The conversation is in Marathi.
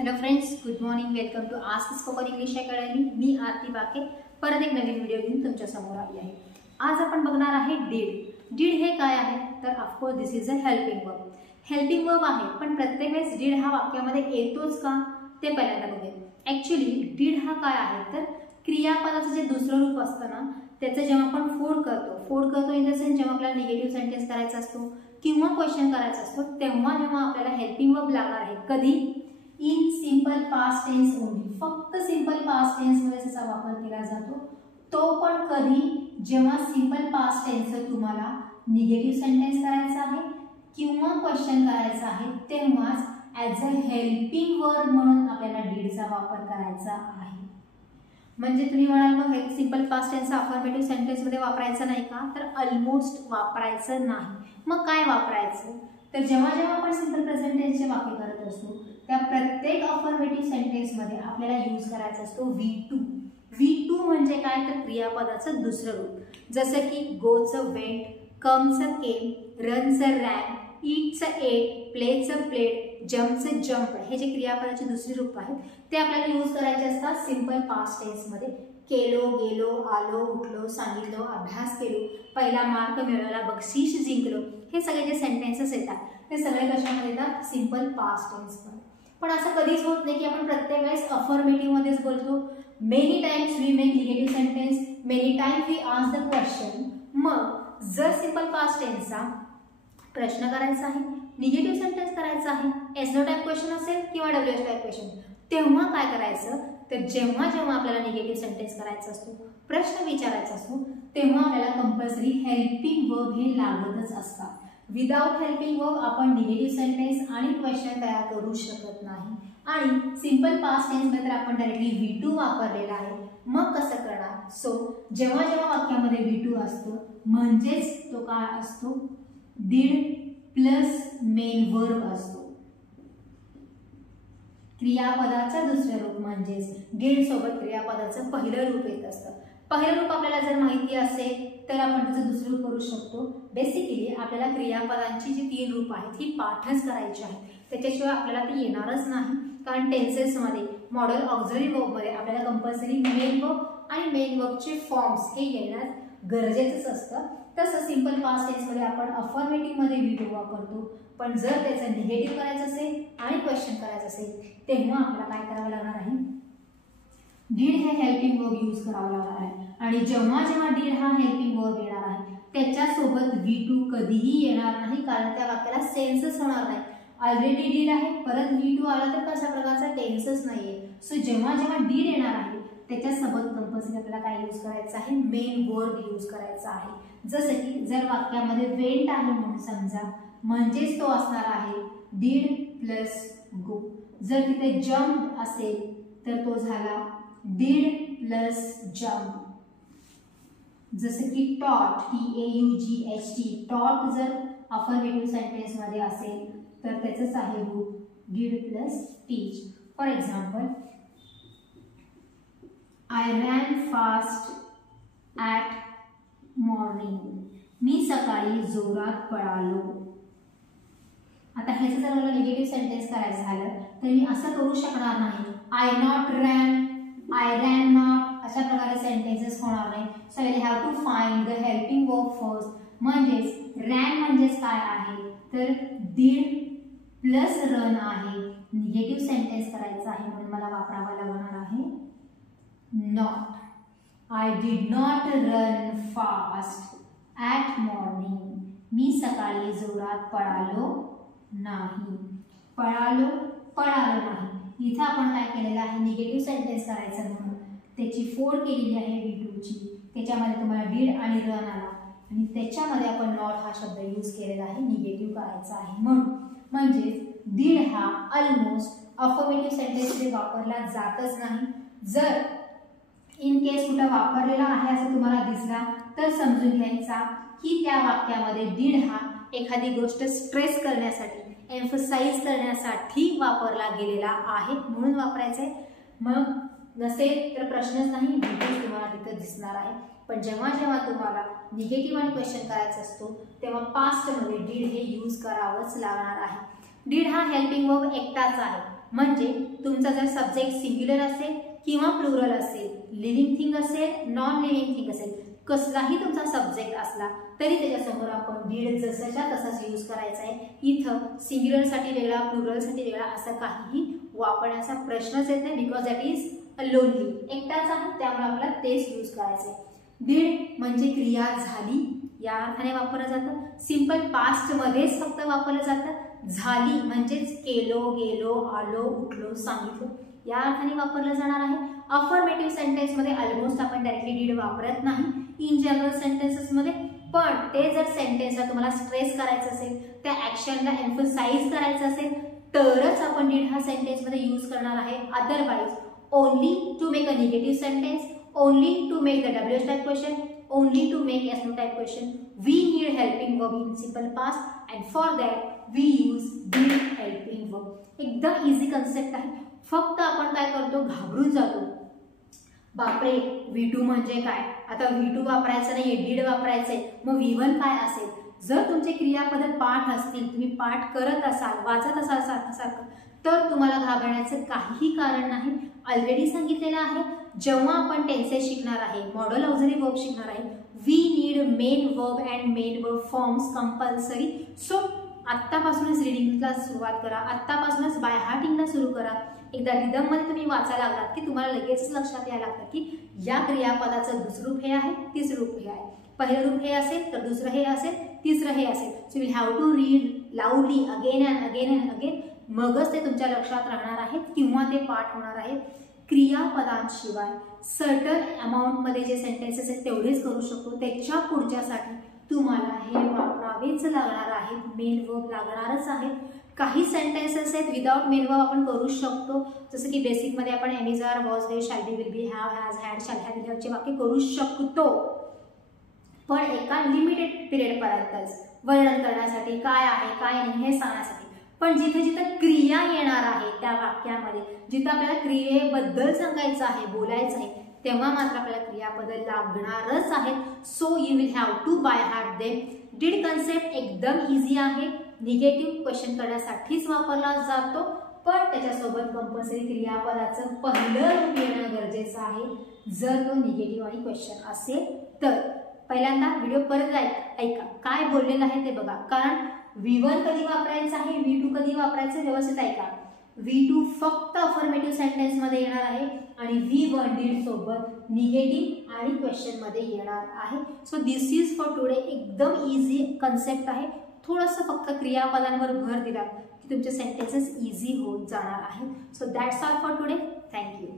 Hello friends, good morning. Welcome to ask spoken English academy. मी आरती बाके परत एक नवीन व्हिडिओ घेऊन तुमच्या समोर आली आहे. आज आपण बघणार आहे डीड. डीड हे काय आहे तर of course this is a helping verb. Helping verb आहे, पण प्रत्येक वेळेस डीड हा वाक्यामध्ये येतोच का ते पहिल्यांदा बघूया. ॲक्च्युली डीड हा काय आहे तर क्रियापदाचं जे दुसरं रूप असतं ना त्याचं जेव्हा आपण फोड करतो इन द सेन्स जेव्हा आपल्याला निगेटिव्ह सेंटेन्स करायचा असतो किंवा क्वेश्चन करायचा असतो तेव्हा आपल्याला हेल्पिंग वर्ब लागणार आहे. कधी? In simple past tense only. फक्त सिंपल पास्ट टेन्स मध्ये त्याचा वापर केला जातो. तो पण कधी? जेव्हा सिंपल पास्ट टेन्स तुम्हाला निगेटिव्ह सेंटेन्स करायचा आहे किंवा क्वेश्चन करायचा आहे तेव्हाच ॲज अ हेल्पिंग वर्ब म्हणून आपल्याला डीडचा वापर करायचा आहे. म्हणजे तुम्ही म्हणाल मग हे simple past tense affirmative sentence मध्ये वापरायचं नाही का तर ऑलमोस्ट वापरायचं नाही. मग काय वापरायचं तर जेव्हा आपण सिंपल प्रेझेंट टेन्सचे वाक्य करत असतो त्या प्रत्येक अफर्मेटिव्ह सेंटेन्स मध्ये आपल्याला यूज करायचा असतो V2. V2 म्हणजे काय तर क्रियापदाचं दुसरं रूप. जसं की गोचं वेंट, कमचं केम, रनचं रॅन, ईटचं एट, प्लेचं प्लेड, जम्पचं जम्प. हे जे क्रियापदाचे दुसरे रूप आहेत ते आपल्याला यूज करायचे असतात सिंपल पास्ट टेन्स मध्ये. केलो, गेलो, आलो, उठलो, सांगितलो, अभ्यास केलो, पहिला मार्क मिळवला, बक्षीस जिंकलो. हे सगळे जे सेंटेन्सेस येतात ते सगळे कशामध्ये येतात? सिंपल पास्ट टेन्स मध्ये. पण असं कधीच होत नाही की आपण प्रत्येक वेळेस अफर्मेटिव्ह मध्येच बोलतो. Many times we make negative sentence, many times we ask the question. मग जर सिंपल पास्ट टेन्सचा प्रश्न करायचा आहे, निगेटिव्ह सेंटेन्स करायचा आहे, एस नो टाइप क्वेश्चन असेल किंवा WH टाइप क्वेश्चन, तेव्हा काय करायचं तर जेव्हा आपल्याला निगेटिव्ह सेंटेन्स करायचा असतो, प्रश्न विचारायचा असतो तेव्हा आपल्याला कंपल्सरी हेल्पिंग वर्ब हे लागतच असतात. विदाउट हेल्पिंग वर्ब आपण निगेटिव्ह सेंटेन्स आणि क्वेश्चन तयार करू शकत नाही. आणि सिंपल पास्ट टेन्स मध्ये आपण डायरेक्टली V2 वापरलेला आहे. मग कसं करणार? सो जेव्हा वाक्यामध्ये V2 असतो म्हणजेच तो काय असतो? डीड प्लस मेन वर्ब असतो. क्रियापदाचं दुसरं रूप म्हणजेच डीड सोबत क्रियापदाचं पहिलं रूप येत असतं. पहिलं रूप आपल्याला जर माहिती असेल तर आपण त्याचं दुसरं रूप करू शकतो. बेसिकली आपल्याला क्रियापदांची जी 3 रूप आहेत ही पाठच करायची आहेत. त्याच्याशिवाय आपल्याला ती येणारच नाही. कारण टेन्सेसमध्ये मॉडल ऑक्झिलरी वर्बमध्ये आपल्याला कंपल्सरी मेन वर्ब आणि मेन वर्बचे फॉर्म्स हे येणं गरजेचंच असतं. तसं सिंपल पास्ट टेन्समध्ये आपण अफर्मेटिव्हमध्ये V2 वापरतो. पण जर त्याचं निगेटिव्ह करायचं असेल आणि क्वेश्चन करायचं असेल तेव्हा आपल्याला काय करावं लागणार आहे? डीड हे हेल्पिंग वर्ब यूज करावं लागणार आहे. आणि जेव्हा डीड हा हेल्पिंग वर्ब येणार आहे त्याच्यासोबत V2 कधीही येणार नाही, कारण त्या वाक्याला सेन्सच होणार नाही. ऑलरेडी डीड आहे, परत V2 आला तर कशा प्रकारचा टेन्सच नाहीये. सो जेव्हा डीड येणार आहे त्याच्यासोबत कंपल्सरी आपल्याला काय यूज करायचं आहे? मेन वर्ब यूज करायचा आहे. जसं की जर वाक्यामध्ये वेंट आहे म्हणून समजा, म्हणजेच तो असणार आहे डीड प्लस गो. जर तिथे जम्प असेल तर तो झाला डीड प्लस जम्प. जसं की टॉट, TAUGHT, टॉट जर अफर्मेटिव्ह सेंटेन्स मध्ये असेल तर त्याचंच आहे रूप did plus teach. For example, I ran fast at morning. मी सकाळी जोरात पळालो. आता ह्याचं जर मला निगेटिव्ह सेंटेन्स करायचं झालं तर मी असं करू शकणार नाही. I not ran, I ran not, अशा प्रकारे सेंटेन्सेस होणार नाही. So I have to find the helping verb first. म्हणजेच रॅन म्हणजेच काय आहे तर डीड प्लस रन आहे. निगेटिव्ह सेंटेन्स करायचा आहे म्हणून मला वापरावा लागणार आहे not. I did not run fast at morning. मी सकाळी जोरात पळालो नाही. पळालो नाही. इथं आपण काय केलेलं आहे? निगेटिव्ह सेंटेन्स करायचं म्हणून त्याची फोड केलेली आहे V2ची. त्याच्यामध्ये तुम्हाला डीड आणि रन आला आणि त्याच्यामध्ये आपण नॉट हा शब्द यूज केलेला आहे निगेटिव्ह करायचा आहे म्हणून. म्हणजेच डीड हा ऑलमोस्ट अफर्मेटिव्ह सेंटेन्समध्ये वापरला जातच नाही. जर इन केस कुठं वापरलेला आहे असं तुम्हाला दिसला तर समजून घ्यायचा की त्या वाक्यामध्ये डीड हा एखादी गोष्ट स्ट्रेस करण्यासाठी, एम्फसाइज करण्यासाठी वापरला गेलेला आहे म्हणून वापरायचं आहे. मग नसेल तर प्रश्नच नाही, V2 तुम्हाला तिथं दिसणार आहे. पण जेव्हा तुम्हाला निगेटिव्ह आणि क्वेश्चन करायचा असतो तेव्हा पास्टमध्ये डीड हे यूज करावंच लागणार आहे. डीड हा हेल्पिंग वर्ब एकटाच आहे. म्हणजे तुमचा जर सब्जेक्ट सिंग्युलर असेल किंवा प्लुरल असेल, लिव्हिंग थिंग असेल, नॉन लिव्हिंग थिंग असेल, कसलाही तुमचा सब्जेक्ट असला तरी त्याच्यासमोर आपण डीड जसाच्या तसाच यूज करायचा आहे. इथं सिंग्युलरसाठी वेगळा, प्लुरलसाठी वेगळा असं काहीही वापरण्याचा प्रश्नच येत नाही, बिकॉज दॅट इज लोनली, एकटाच आहे, त्यामुळे आपल्याला तेच यूज करायचं आहे. डीड म्हणजे क्रिया झाली या अर्थाने वापरलं जातं. सिंपल पास्ट मध्येच फक्त वापरलं जातं. झाली म्हणजेच केलो, गेलो, आलो, उठलो, सांगितलं या अर्थाने वापरलं जाणार आहे. अफर्मेटिव्ह सेंटेन्स मध्ये ऑलमोस्ट आपण डायरेक्टली डीड वापरत नाही इन जनरल सेंटेन्सेस मध्ये, पण ते जर सेंटेन्सला तुम्हाला स्ट्रेस करायचं असेल, त्या ऍक्शनला एम्फसाइज करायचं असेल तरच आपण डीड हा सेंटेन्स मध्ये यूज करणार आहे. Otherwise only to make a negative sentence, only to make the WH type question, only to make S no type question, we need helping verb in simple past and for that we use did helping verb. एकदम इझी कन्सेप्ट आहे. फक्त आपण काय करतो, घाबरून जातो, बापरे V2 म्हणजे काय, आता V2 वापरायचं नाही, डीड वापरायचंय, मग V1 काय असेल. जर तुमचे क्रियापद पाठ असतील, तुम्ही पाठ करत असाल, वाचत असाल सारखं तर तुम्हाला घाबरण्याचं काहीही कारण नाही. ऑलरेडी सांगितलेलं आहे, जेव्हा आपण टेन्सेस शिकणार आहे, मॉडल ऑक्झिलरी वर्ब शिकणार आहे, we need main verb and main verb forms compulsory. So आत्तापासूनच रिडिंगला सुरुवात करा, आत्तापासूनच बाय हार्टिंगला सुरू करा. एकदा रिदममध्ये तुम्ही वाचायला लागलात की तुम्हाला लगेच लक्षात यायला लागतं की या क्रियापदाचं दुसरं रूप हे आहे, तिसरं रूप हे आहे, पहिलं रूप हे असेल तर दुसरं हे असेल, तिसरं हे असेल. So will have to read loudly again and again and again, मगच ते तुमच्या लक्षात राहणार आहेत किंवा ते पाठ होणार आहेत. क्रियापदांशिवाय सर्टन अमाऊंटमध्ये जे सेंटेन्सेस आहेत तेवढेच करू शकतो. त्याच्या पुढच्यासाठी तुम्हाला हे वापरावेच लागणार आहे, मेन वर्ब लागणारच आहे. काही सेंटेन्सेस आहेत विदाउट मेन वर्ब आपण करू शकतो, जसं की बेसिकमध्ये आपण am are, was, will, shall be, will be, have, has, had, shall have, will हॅवचे वाक्य करू शकतो, पण एका लिमिटेड पिरियडपर्यंतच, वर्णन करण्यासाठी काय आहे काय नाही हे सांगण्यासाठी. पण जिथे जिथे क्रिया येणार आहे त्या वाक्यामध्ये, जिथे आपल्याला क्रियेबद्दल सांगायचं आहे, बोलायचं आहे, तेव्हा मात्र आपल्याला क्रियापद लागणारच आहेत. So you will have to by heart them. Did concept एकदम इझी आहे, निगेटिव्ह क्वेश्चन करण्यासाठीच वापरला जातो, पण त्याच्यासोबत कंपल्सरी क्रियापदाचं पहिलं रूप येणं गरजेचं आहे जर तो निगेटिव्ह आणि क्वेश्चन असेल तर. पहिल्यांदा व्हिडिओ परत ऐका, काय बोललेलं आहे ते बघा, कारण V1 कधी वापरायचं आहे, V2 कधी वापरायचं, व्यवस्थित ऐका. V2 फक्त अफर्मेटिव्ह सेंटेन्स मध्ये येणार आहे आणि V1 डीड सोबत निगेटिव्ह आणि क्वेश्चन मध्ये येणार आहे. So this is for today. एकदम इझी कन्सेप्ट आहे, थोडंसं फक्त क्रियापदांवर भर दिला की तुमचे सेंटेन्सेस इझी होत जाणार आहे. So that's all for today. Thank you.